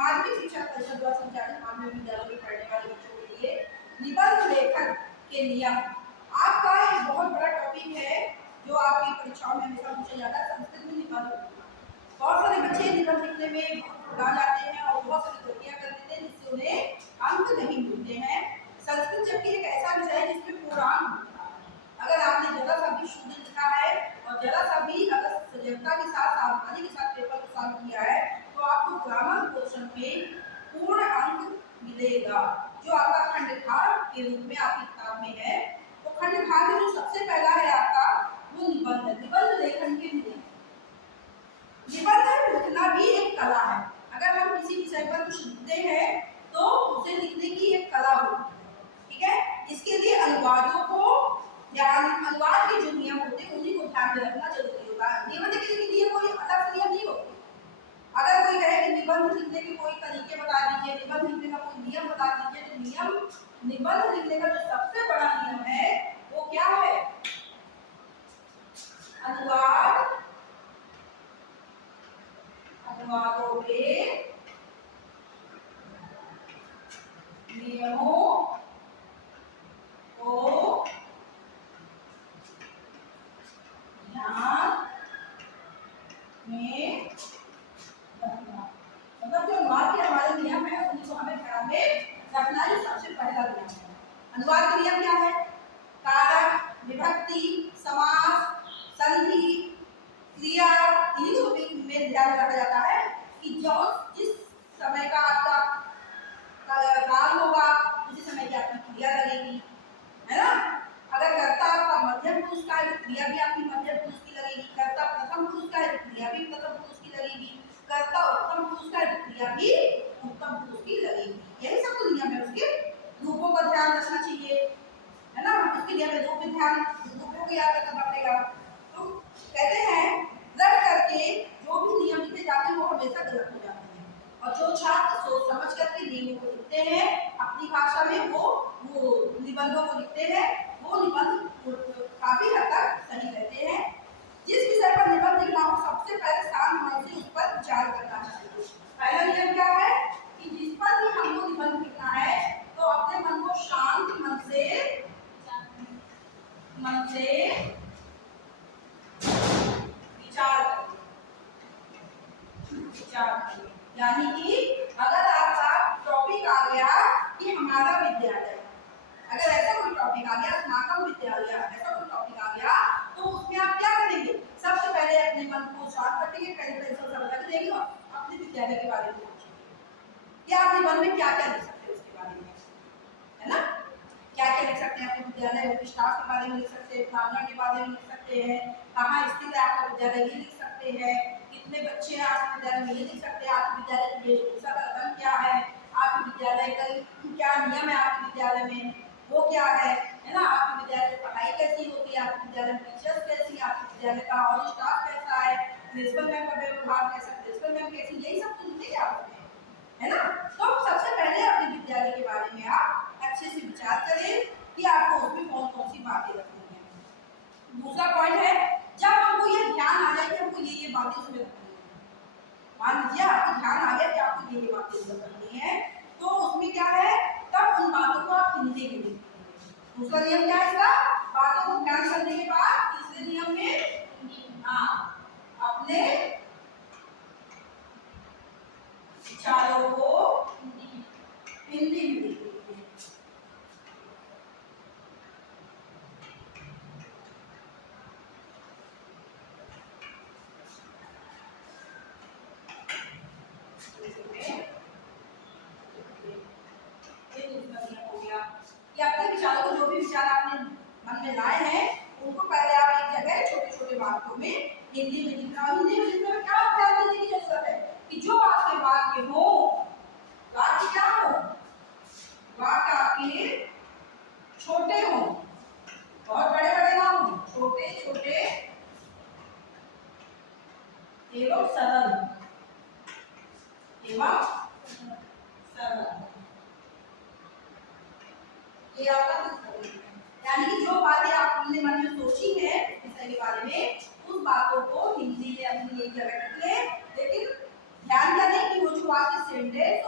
माध्यमिक शिक्षा परिषद द्वारा संचालित माध्यमिक विद्यालयों में पढ़ने वाले बच्चों के लिए निबंध लेखन के नियम। आपका एक बहुत बड़ा टॉपिक है जो आपकी परीक्षाओं में हमेशा पूछा जाता है, संस्कृत में निबंध। बहुत सारे बच्चे निबंध लिखने में भुला जाते हैं और बहुत सारी गलतियां कर देते हैं जिससे उन्हें अंक नहीं मिलते हैं। संस्कृत जबकि एक ऐसा विषय है जिसमें पूर्णांक होता है। अगर आपने जरा सा भी शुद्ध लिखा है और जरा सा भी अगर सजगता के साथ सावधानी के साथ पेपर को सॉल्व किया है तो आपको ग्रामर पोर्शन में पूर्ण अंक मिलेगा, जो आपका खंडभाग के रूप में आपकी किताब में है। तो खंडभाग में जो सबसे पहला है आपका वो निबंध है, निबंध लेखन के नियम। निबंध लिखना भी एक कला है। अगर हम किसी विषय पर कुछ लिखते हैं तो उसे लिखने की एक कला होती है, ठीक है। इसके लिए अनुवादों को अनुवाद के जो नियम होते हैं उन्हीं को ध्यान में रखना जरूरी होता है। निबंध के लिए कोई अलग से नियम नहीं होते। अगर कोई कहे कि निबंध लिखने के कोई तरीके बता दीजिए, निबंध लिखने का कोई नियम बता दीजिए, तो निबंध लिखने का जो सबसे बड़ा नियम है वो क्या है? अनुवादों के नियमों को ध्यान में रखना। मतलब जो अनुवाद के हमारे नियम है उनको हमें ध्यान में रखना ही सबसे पहला नियम है। अनुवाद के नियम क्या है? कारक, विभक्ति, समास, संधि, क्रिया, इन्हीं को में ध्यान रखा जाता है कि जो जिस समय का आपका काल होगा उसी समय की आपकी क्रिया लगेगी, है ना। अगर कर्ता आपका मध्यम पुरुष का है तो क्रिया भी आपकी मध्यम पुरुष की लगेगी, कर्ता प्रथम पुरुष का है तो क्रिया भी प्रथम पुरुष की लगेगी, कर्ता उत्तम पुरुष का है तो क्रिया भी उत्तम पुरुष की लगेगी। यही सब तो नियम है। उसके रूपों का ध्यान रखना चाहिए, है ना। इसके लिए हमें रूपों को याद रखना पड़ेगा। तो कहते हैं रट करके जो भी नियम लिखे जाते हैं वो हमेशा गलत हो जाते हैं, और जो छात्र सोच समझ करके नियमों को लिखते हैं अपनी भाषा में वो निबंधों को लिखते हैं, वो निबंध काफी हद तक सही रहते हैं। जिस विषय पर निबंध लिखना हो सबसे पहले शांत मन से उस पर विचार करना चाहिए। पहला नियम क्या है कि जिस पर भी हमको निबंध लिखना है तो अपने मन को शांत मन से विचार करें। यानी कि अगर आपका टॉपिक आ गया कि हमारा विद्यालय, अगर ऐसा कोई टॉपिक आ गया, स्नातक विद्यालय ऐसा कोई टॉपिक आ गया तो उसमें आप क्या करेंगे? सबसे पहले अपने मन को शांत रखेंगे, पेन पेंसिल सब रख देंगे और अपने विद्यालय के बारे में सोचेंगे कि आप अपने मन में क्या क्या लिख सकते हैं उसके बारे में, है ना। क्या क्या लिख सकते हैं? अपने विद्यालय के स्टाफ के बारे में लिख सकते हैं, प्रांगण के बारे में लिख सकते हैं, कहाँ स्थित है आपका विद्यालय ये लिख सकते हैं, कितने बच्चे हैं आपके विद्यालय में ये लिख सकते हैं, आपके विद्यालय की वेशभूषा का रंग क्या है, आपके विद्यालय का क्या नियम है, आपके विद्यालय में वो क्या है ना। आपके विद्यालय में पढ़ाई कैसी होती है, आपके विद्यालय में टीचर्स कैसी है, आपके विद्यालय का और स्टाफ कैसा है, प्रिंसिपल मैम का व्यवहार कैसा, प्रिंसिपल मैम कैसी, यही सब तो लिखेंगे आप, है ना। तो सबसे पहले अपने विद्यालय के बारे में आप अच्छे से विचार करें कि आपको उसमें कौन कौन सी बातें रखनी है। दूसरा पॉइंट है जब हमको ये ध्यान आ जाए कि हमको ये बातें उसमें रखनी है, मान लीजिए आपको ध्यान आ गया कि आपको ये बातें उसमें रखनी है, तो उसमें क्या है तब उन बातों को आप हिंदी में लिखेंगे। दूसरा नियम क्या है इसका? बातों को ध्यान करने के बाद तीसरे नियम में अपने विचारों को हिंदी में लिखेंगे। अपने विचारों को जो भी विचार आपने मन में लाए हैं उनको पहले आप एक जगह छोटे छोटे वाक्यों में हिंदी में लिखना। हिंदी में लिखने में क्या ध्यान देने की जरूरत है कि जो आपके वाक्य हो, वाक्य क्या हो, वाक्य आपके छोटे हो, बहुत बड़े बड़े ना हो, छोटे छोटे एवं सरल ये आपका यानी कि जो बातें आपने मन में सोची है विषय के बारे में उस बातों को हिंदी में अपनी एक जगह लिख लें, लेकिन ध्यान क्या दें कि वो जो आपके सेंटेंस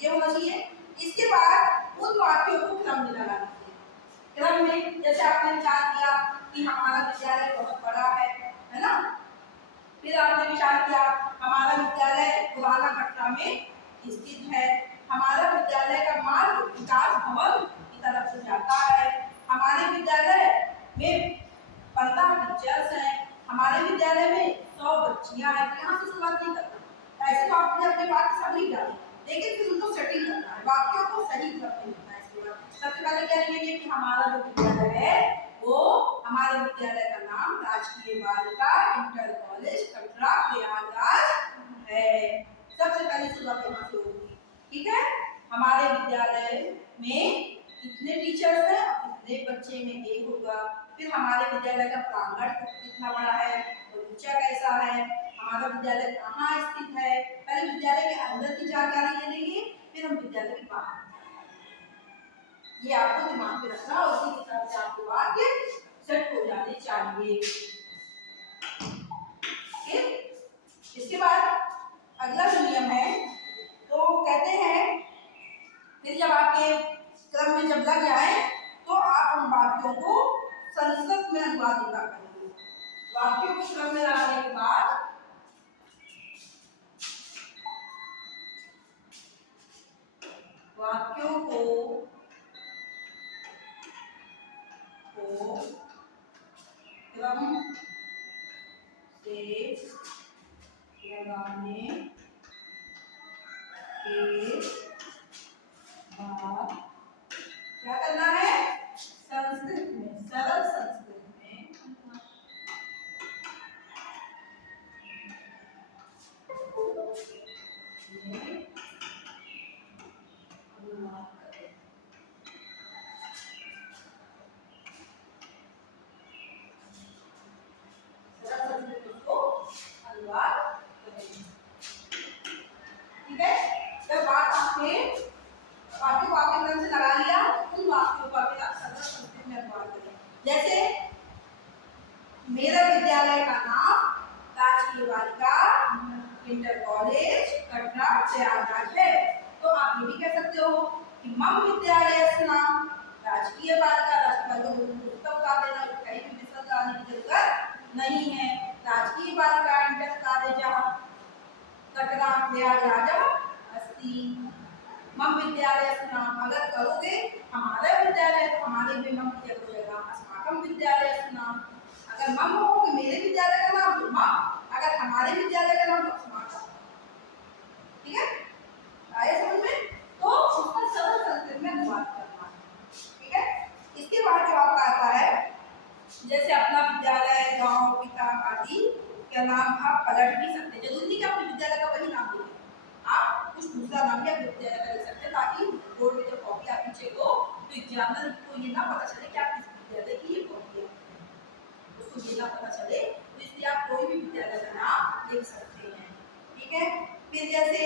ये होना चाहिए। इसके बाद उन वाक्यों को क्रम में लगा दीजिए। क्रम में जैसे आपने विचार किया कि हमारा विद्यालय बहुत बड़ा है ना। फिर आपने विचार किया हमारा विद्यालय पुराना कटरा में स्थित है, हमारा विद्यालय का मार्ग विकास भवन की तरफ से जाता है, हमारे विद्यालय में 15 टीचर्स हैं, हमारे विद्यालय में 100 बच्चियां हैं। यहाँ से शुरुआत नहीं करना, ऐसे तो आपने अपने वाक्य सब लिख डाले, लेकिन फिर उनको सेटिंग करना है, वाक्यों को सही करके लिखना है। इसके बाद सबसे पहले क्या लिखेंगे कि हमारा जो विद्यालय है वो हमारे विद्यालय का नाम राजकीय बालिका इंटर कॉलेज कटरा प्रयागराज है। सबसे पहले शुरुआत यहाँ से होगी, ठीक है। हमारे विद्यालय में कितने टीचर्स हैं और कितने बच्चे में ये होगा। फिर हमारे विद्यालय का प्रांगण कितना बड़ा है, बगीचा कैसा है, हमारा विद्यालय कहाँ स्थित है। पहले विद्यालय के अंदर की जानकारी ले लेंगे, फिर हम विद्यालय के बाहर, ये आपको दिमाग में रखना और उसी हिसाब से आपके वाक्य सेट हो जाने चाहिए। इसके बाद अगला जो नियम है तो कहते हैं फिर जब आपके क्रम में जब लग जाए तो आप उन वाक्यों को संस्कृत में अनुवाद करेंगे। वाक्यों को क्रम में लगाने के बाद वाक्यों को क्रम से लगाने के बाद क्या करना है, संस्कृत में, सरल संस्कृत में अनुवाद करें। सरल संस्कृत को अनुवाद करें, ठीक है। जब बात आपने वाक्य को आपने क्रम से लगा लिया, उन वाक्यों को आप सरल संस्कृत में अनुवाद करें। जैसे मेरा विद्यालय का नाम राजकीय बालिका इंटर कॉलेज कटरा प्रयागराज है, तो आप ये भी कह सकते हो कि मम विद्यालय नाम राजकीय बालिका उत्तम का देना, कहीं भी विसर्ग लगाने की जरूरत नहीं है। राजकीय बालिका इंटर कॉलेज कटरा प्रयागराज अस्ति। मम विद्यालय नाम अगर करोगे हमारा विद्यालय, तो हमारे में मम की जगह हो जाएगा अस्माकम विद्यालय नाम। अगर मम हो कि मेरे विद्यालय का नाम तो मम, अगर हमारे विद्यालय का नाम तो अस्माकम, ठीक है। आए समझ में? तो उसका सरल संस्कृत में अनुवाद करना है, ठीक है। इसके बाद जो आपका आता है जैसे अपना विद्यालय, गांव, पिता आदि का नाम आप पलट भी सकते हैं। जरूरी नहीं कि अपने विद्यालय का वही नाम लिखें, आप कुछ दूसरा नाम भी अपने विद्यालय का लिख सकते हैं, ताकि बोर्ड में जब कॉपी आप पीछे हो तो एग्जामिनर को ये ना पता चले कि आप किस विद्यालय की ये कॉपी है, उसको ये ना पता चले। तो इसलिए आप कोई भी विद्यालय का नाम लिख सकते हैं, ठीक है। फिर जैसे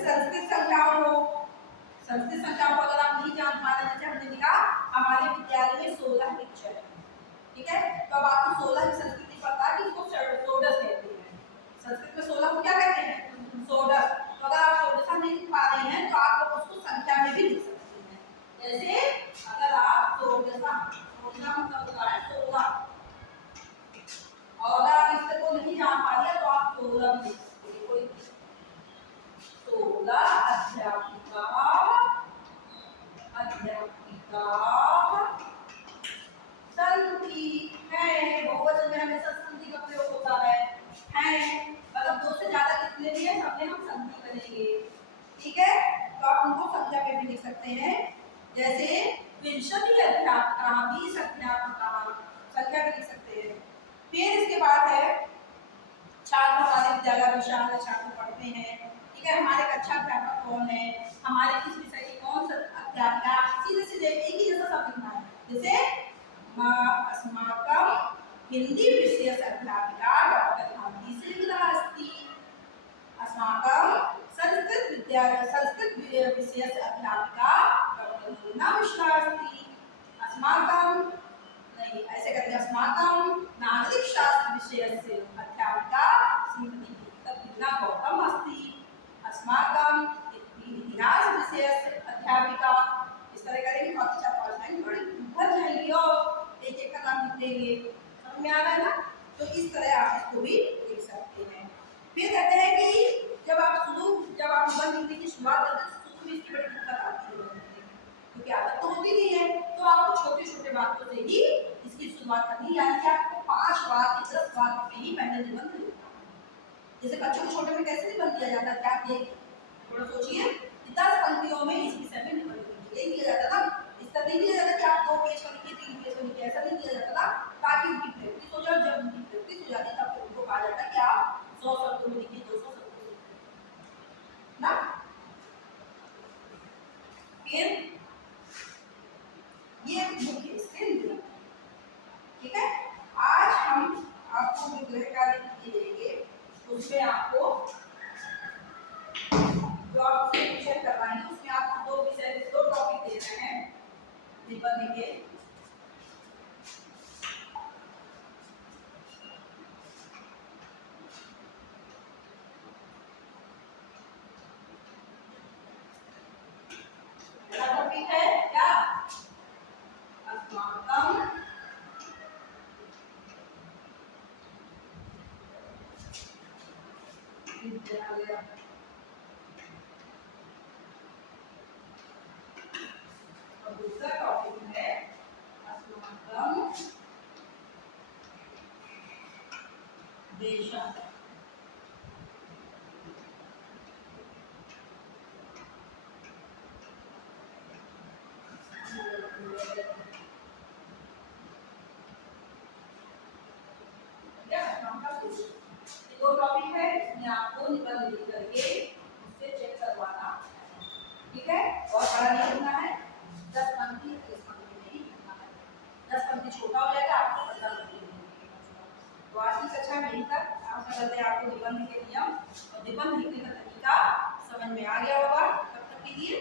संस्कृत संख्याओं को, संस्कृत संख्याओं को अगर आप नहीं जान पा रहे, जैसे हमने लिखा हमारे विद्यालय में 16 टीचर, ठीक है। तो अब आपको 16 की संस्कृति पता है कि इसको षोडश कहते हैं। संस्कृत में 16 को क्या कहते हैं, षोडश। तो अगर आप षोडश नहीं लिख पा रहे हैं तो आप उसको संख्या में भी लिख सकते हैं। जैसे अगर आप षोडश मतलब होता है 16, और अगर आप इसको नहीं जान पा रहे तो आप 16 भी लिख सकते हैं। कोई 16 अध्यापिका, अध्यापिका संति है, बहुवचन में हमेशा संति का प्रयोग होता है, मतलब दो से ज्यादा कितने भी है सबने हम संति करेंगे, ठीक है। तो आप उनको संख्या में भी लिख सकते हैं। जैसे 20 अध्यापका, 20 अध्यापका, संख्या भी लिख सकते हैं। फिर इसके बाद है छात्र, हमारे विद्यालय विशाल में छात्र पढ़ते हैं, ठीक है। हमारे कक्षा अध्यापक कौन है, हमारे किस विषय की कौन सा अध्यापिका, सीधे सीधे एक ही जैसा सब लिखना है। जैसे अस्माकं हिंदी विषय अध्यापिका डॉक्टर भारती सिंह अस्ति, अस्माकं संस्कृत विषय अध्यापिका डॉक्टर मीना मिश्रा अस्ति, अस्माकं नहीं ऐसे करते, अस्माकं नागरिक शास्त्र विषय से अध्यापिका श्रीमती गीता गौतम अस्ति, जैसे बच्चों को छोटे में कैसे निबंध दिया जाता है, क्या देखिए थोड़ा सोचिए, 10 पंक्तियों में इस विषय में निबंध यही दिया जाता था। इस तरह नहीं दिया जाता कि आप 2 पेज का लिखिए, 3 पेज का लिखिए, ऐसा नहीं दिया जाता था, ताकि उनकी प्रैक्टिस हो जाए। जब उनकी प्रैक्टिस हो जाती तब उनको कहा जाता कि आप 100 शब्दों में लिखिए, 200 शब्दों में लिखिए ना। फिर ये मुख्य स्किल दिया, ठीक है। आज हम आपको जो गृह कार्य देंगे उसमें आपको जो आप विषय करवाएंगे उसमें आपको 2 विषय 2 टॉपिक दे रहे हैं निबंध के। पहला टॉपिक है क्या, अस्माकं विद्यालय। और दूसरा टॉपिक है अस्माकं देशः। दो टॉपिक है, इसमें आपको निबंध लिख करके उससे चेक करवाना, ठीक है। और बड़ा नहीं लिखना है, 10 पंक्ति 30 पंक्ति में ही लिखना है। 10 पंक्ति छोटा हो जाएगा, आपको 15 पंक्ति लिखना। तो आज की कक्षा में यहीं तक। आशा करते हैं आपको निबंध के नियम और निबंध लिखने का तरीका समझ में आ गया होगा। तब तक के लिए